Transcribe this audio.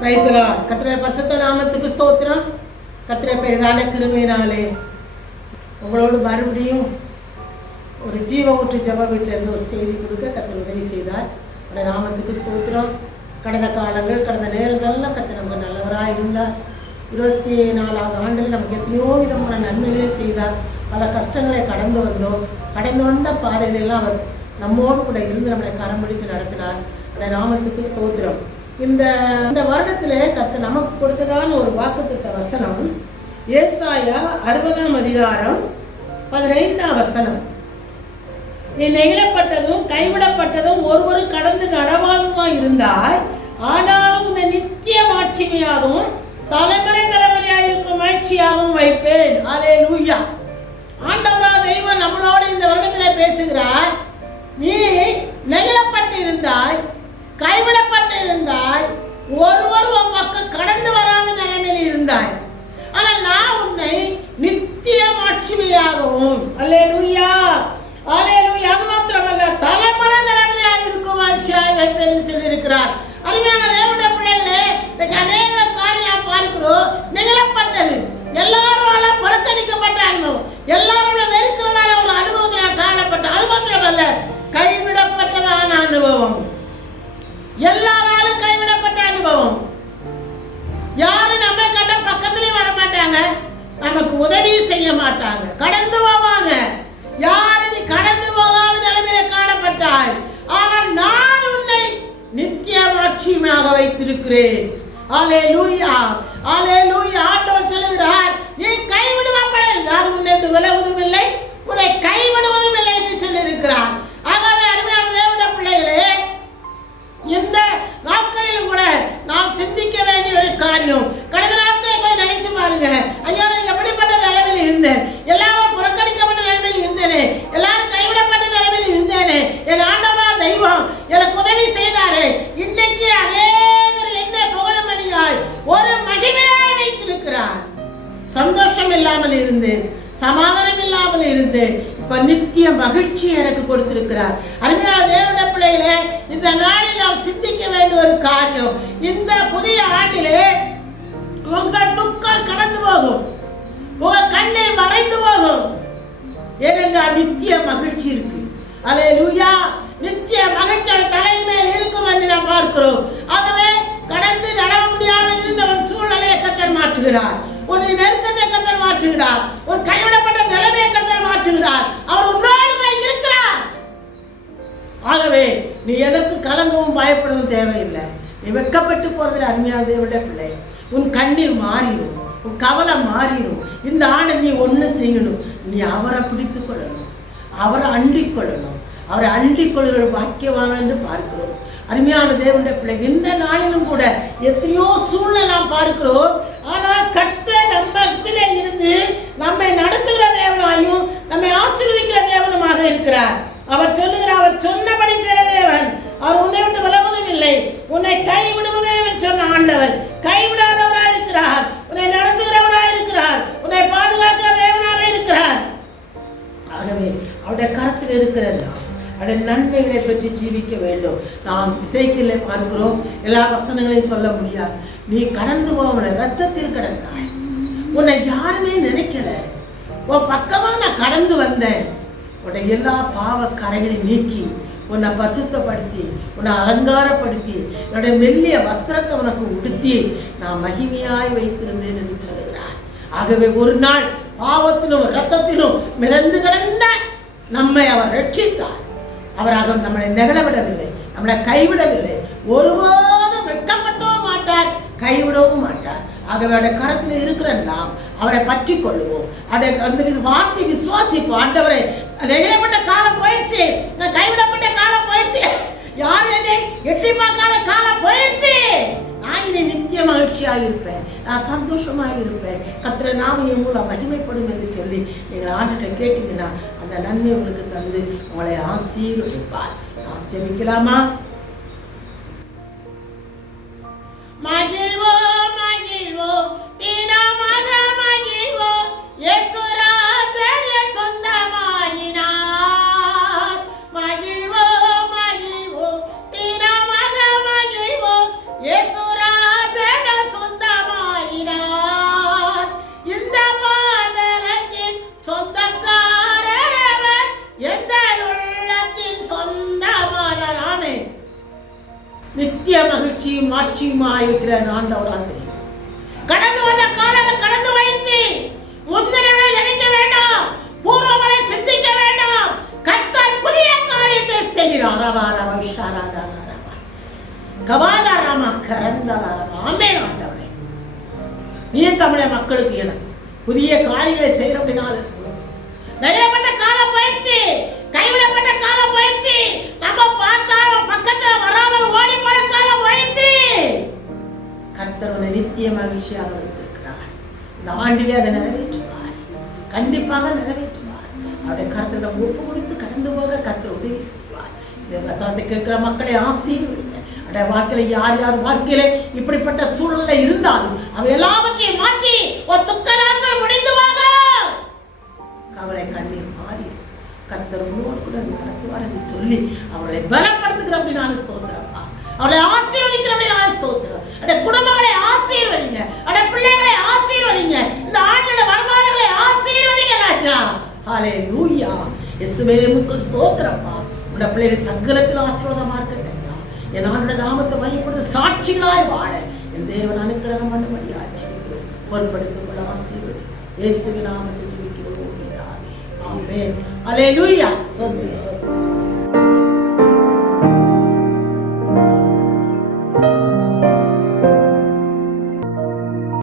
பிரைஸ்தலான் கத்திர பரிசுத்த நாமத்துக்கு ஸ்தோத்திரம். கத்திரை பெரிதான கிருமையினாலே உங்களோடு மறுபடியும் ஒரு ஜீவ ஊற்று ஜப வீட்டிலிருந்து ஒரு செய்தி கொடுக்க கத்திர உதவி செய்தார். அந்த நாமத்துக்கு ஸ்தோத்திரம். கடந்த காலங்கள் கடந்த நேரங்களெல்லாம் கத்திர நம்ம நல்லவராக இருந்தார். இருபத்தி நாலாவது ஆண்டில் நமக்கு எத்தனையோ விதமான நன்மைகளை செய்தார். பல கஷ்டங்களை கடந்து வந்தோம். கடந்து வந்த பாதைகளெல்லாம் அவர் நம்மோடு கூட இருந்து நம்மளை கரம் பிடித்து நடத்தினார். அந்த நாமத்துக்கு ஸ்தோத்திரம். இந்த இந்த வருடத்தில் கர்த்தர் நமக்கு கொடுத்ததான ஒரு வாக்குத்தத்த வசனம் ஏசாயா அறுபதாம் அதிகாரம் பதினைந்தாம் வசனம். நீ நெகிழப்பட்டதும் கைவிடப்பட்டதும் ஒருவரும் கடந்து நடவாதமாக இருந்தாய். ஆனாலும் உன்னை நித்திய மாட்சிமையாகவும் தலைமுறை தலைமுறையாக இருக்கும் மாட்சியாகவும் வைப்பேன். அலே லூயா ஆண்டவரா தெய்வம் நம்மளோடு இந்த வருடத்தில் பேசுகிறார். நீ நெகிழப்பட்டு இருந்தாய் கைவிடப்பட்டு இருந்தாய் ஒருவர் உன் பக்கம் கடந்து வராத நிலைமையில் இருந்தாய். ஆனால் நான் உன்னை நித்திய மாட்சிமையாகவும் அல்லே லூயா அல்லே லூயா அது மாத்திரமல்ல தலைமுறை நிலைமையாக இருக்கும் மகிழ்ச்சியாக வைப்பேன் சொல்லியிருக்கிறார். அருமையான தேவனுடைய பிள்ளைகளே இன்னைக்கு அநேக காரியம் நாம் பார்க்கிறோம். நிகழப்பட்டது. எல்லாரும் புறக்கணிக்கப்பட்ட அனுபவம். எல்லாரோட வெறுக்கிறதான ஒரு அனுபவம் காணப்பட்ட அது மாத்திரமல்ல கைவிடப்பட்டதான அனுபவம். எல்லாராலும் கைவிடப்பட்ட அனுபவம். யாரும் நம்ம கண்ட பக்கத்துலயும் வர மாட்டாங்க நமக்கு உதவி செய்ய மாட்டாங்க. கடந்து போவாங்க. யாரு நீ கடந்து போகாத நிலைமையில காணப்பட்டாய். ஆனால் நான் உன்னை நித்திய மாட்சியமாக வைத்திருக்கிறேன். ஆலே லூயா ஆலே லூயா ஆண்டவர் சொல்லுகிறார் நீ கைவிடுவாப்பட யாரும் உன்னை சந்தோஷம் இல்லாமல் இருந்தேன் சமாதானம் இல்லாமல் இருந்தேன் இப்ப நித்திய மகிழ்ச்சி எனக்கு கொடுத்திருக்கிறார். அருமையான தேவன பிள்ளைகளே இந்த நாளில் நாம் சிந்திக்க வேண்டிய ஒரு காரியம் இந்த புதிய ஆண்டிலே உங்கள் துக்கம் கடந்து போகும். உங்க கண்ணீர் மறைந்து போகும். ஏனென்றால் நித்திய மகிழ்ச்சி இருக்கு. அலே லூயா நித்திய மகிழ்ச்சியோட தலைமையில் இருக்கும் என்று நாம் பார்க்கிறோம். ஆகவே கடந்து நடக்க முடியாத இருந்தவன் சூழ்நிலையை கத்தன் மாற்றுகிறார். உன்னை மாற்றுகிறார். ஒரு கைவிடப்பட்ட நிலைமையை கத்தர் மாற்றுகிறார். அவர் உன்னோடு கூட இருக்கிறார். ஆகவே நீ எதற்கு கலங்கவும் பயப்படவும் தேவையில்லை. நீ வெட்கப்பட்டு போறதுல அருமையான தேவனுடைய பிள்ளை. உன் கண்ணீர் மாறிடும். உன் கவலை மாறிடும். இந்த ஆண்டை நீ ஒன்று செய்யணும். நீ அவரை பிடித்து கொள்ளணும். அவரை அண்டிக் கொள்ளணும். அவரை அண்டிக் கொள்கிற பாக்கியவான என்று பார்க்கிறோம். அருமையான தேவனுடைய பிள்ளை இந்த நாளிலும் கூட எத்தனையோ சூழ்நிலை நாம் பார்க்கிறோம். ஆனால் கர்த்தர் நம்ம இருந்து நம்மை நடத்துகிற தேவனாயும் நம்மை ஆசீர்வதிக்கிற தேவனுமாக இருக்கிறார். அவர் சொல்லுகிறார் அவர் சொன்னபடி செய்கிற தேவன். அவர் உன்னை விட்டு விலகுவதும் இல்லை. உன்னை கைவிடுவதே சொன்ன ஆண்டவர். கைவிடாதவராக இருக்கிறார். உன்னை நடத்துகிறவராக இருக்கிறார். உன்னை பாதுகாக்கிற தேவனாக இருக்கிறார். ஆகவே அவருடைய கரத்தில் இருக்கிறதா அவருடைய நன்மைகளை பற்றி ஜீவிக்க வேண்டும். நாம் இசைக்கிலே பார்க்கிறோம். எல்லா வசனங்களையும் சொல்ல முடியாது. நீ கடந்து போவன ரத்தத்தில் கடந்தாய். உன்னை யாருமே நினைக்கல. உன் பக்கமாக நான் கடந்து வந்தேன். உன்னை எல்லா பாவ கரைகளையும் நீக்கி உன்னை பசுத்தப்படுத்தி உன்னை அலங்காரப்படுத்தி என்னுடைய மெல்லிய வஸ்திரத்தை உனக்கு உடுத்தி நான் மகிமையாய் வைத்திருந்தேன் என்று சொல்லுகிறார். ஆகவே ஒரு நாள் பாவத்திலும் ரத்தத்திலும் மிதந்து கிடந்த நம்மை அவர் ரட்சித்தார். அவராக நம்மளை நெகழ விடவில்லை நம்மளை கைவிடவில்லை. ஒருபோதும் வெட்கப்படவும் மாட்டார் கைவிடவும் மாட்டார். ஆகவே அவருடைய கரத்தில் இருக்கிற நாம் அவரை பற்றி கொள்ளுவோம் அவருடைய அந்த வார்த்தை விசுவாசிப்போம் ஆண்டவரை நெகிழப்பட்ட காலம் போயிடுச்சு? நான் கைவிடப்பட்ட காலம் போயிடுச்சு. யார் என்னை எட்டி பார்க்காத காலம் போயிடுச்சு? நான் இனி நித்திய மகிழ்ச்சியாக இருப்பேன். நான் சந்தோஷமாக இருப்பேன். கத்திர நாம் என் மூலம் மகிமைப்படும் என்று சொல்லி நீங்கள் ஆண்டத்தை கேட்டீங்கன்னா அந்த நன்மை உங்களுக்கு தந்து உங்களை ஆசீர்வதிப்பார். நாம் ஜெபிக்கலாமா? மகிழ்ச்சியும் மாட்சியுமா இருக்கிற ஆண்டவராக கடந்து வந்த காலங்கள் கடந்து போயிடுச்சு. முந்தினவரை நினைக்க வேண்டாம். பூர்வமரை சிந்திக்க வேண்டாம். கர்த்தர் புதிய காரியத்தை செய்கிறார். ரவா ரவா உஷாரா ரவா கவாதா ராமா ரவா ஆண்டவரே. நீ தமிழ மக்களுக்கு என புதிய காரியங்களை செய்யற அப்படின்னால நகரப்பட்ட காலம் போயிடுச்சு. கைவிடப்பட்ட காலம் போயிடுச்சு. நம்ம பார்த்தாலும் பக்கத்துல வராமல் ஓடி கர்த்தர் மகிழ்ச்சியாக வைத்திருக்கிறார் இந்த ஆண்டிலே அதை நிறைவேற்றுவார். கண்டிப்பாக நிறைவேற்றுவார். அவருடைய கருத்திடம் ஒப்பு கொடுத்து கடந்து போக கர்த்தர் உதவி செய்வார். இந்த வசனத்தை கேட்கிற மக்களை ஆசீர்வதிங்க. அவருடைய வாழ்க்கையில யார் யார் வாழ்க்கையில இப்படிப்பட்ட சூழல்ல இருந்தாலும் அவை எல்லாவற்றையும் மாற்றி ஒரு துக்க நாட்கள் முடிந்து போக. கவலை கண்ணீர் மாறி கர்த்தர் உங்களோடு கூட நடத்துவார் என்று சொல்லி அவர்களை பலப்படுத்துகிற அப்படின்னு நான் ஸ்தோத்திரப்பா அவளை ஆசீர்வதிக்கிற அப்படின்னு நான் ஸ்தோத்திரம். அந்த குடும்பங்களை ஆசீர்வதிங்க அட பிள்ளைகளை ஆசீர்வதிங்க இந்த ஆண்டோட வருமானங்களை ஆசீர்வதிங்க ஹாலே லூயா இயேசுவே உமக்கு ஸ்தோத்திரப்பா. உட பிள்ளைகள் சக்கரத்தில் ஆசீர்வாதமாக இருக்கட்டும். என் ஆண்டோட நாமத்தை மையப்படுத்த சாட்சிகளாய் வாழ. என் தேவன் அனுக்கிரகம் பண்ணும்படி ஆச்சரிக்கிறோம் பொருட்படுத்திக் கொள்ள ஆசீர்வதி இயேசுவின் நாமத்தை ஜெபிக்கிறோம். பிதாவே. ஆமென். அல்லேலூயா. ஸ்தோத்திரம், ஸ்தோத்திரம்,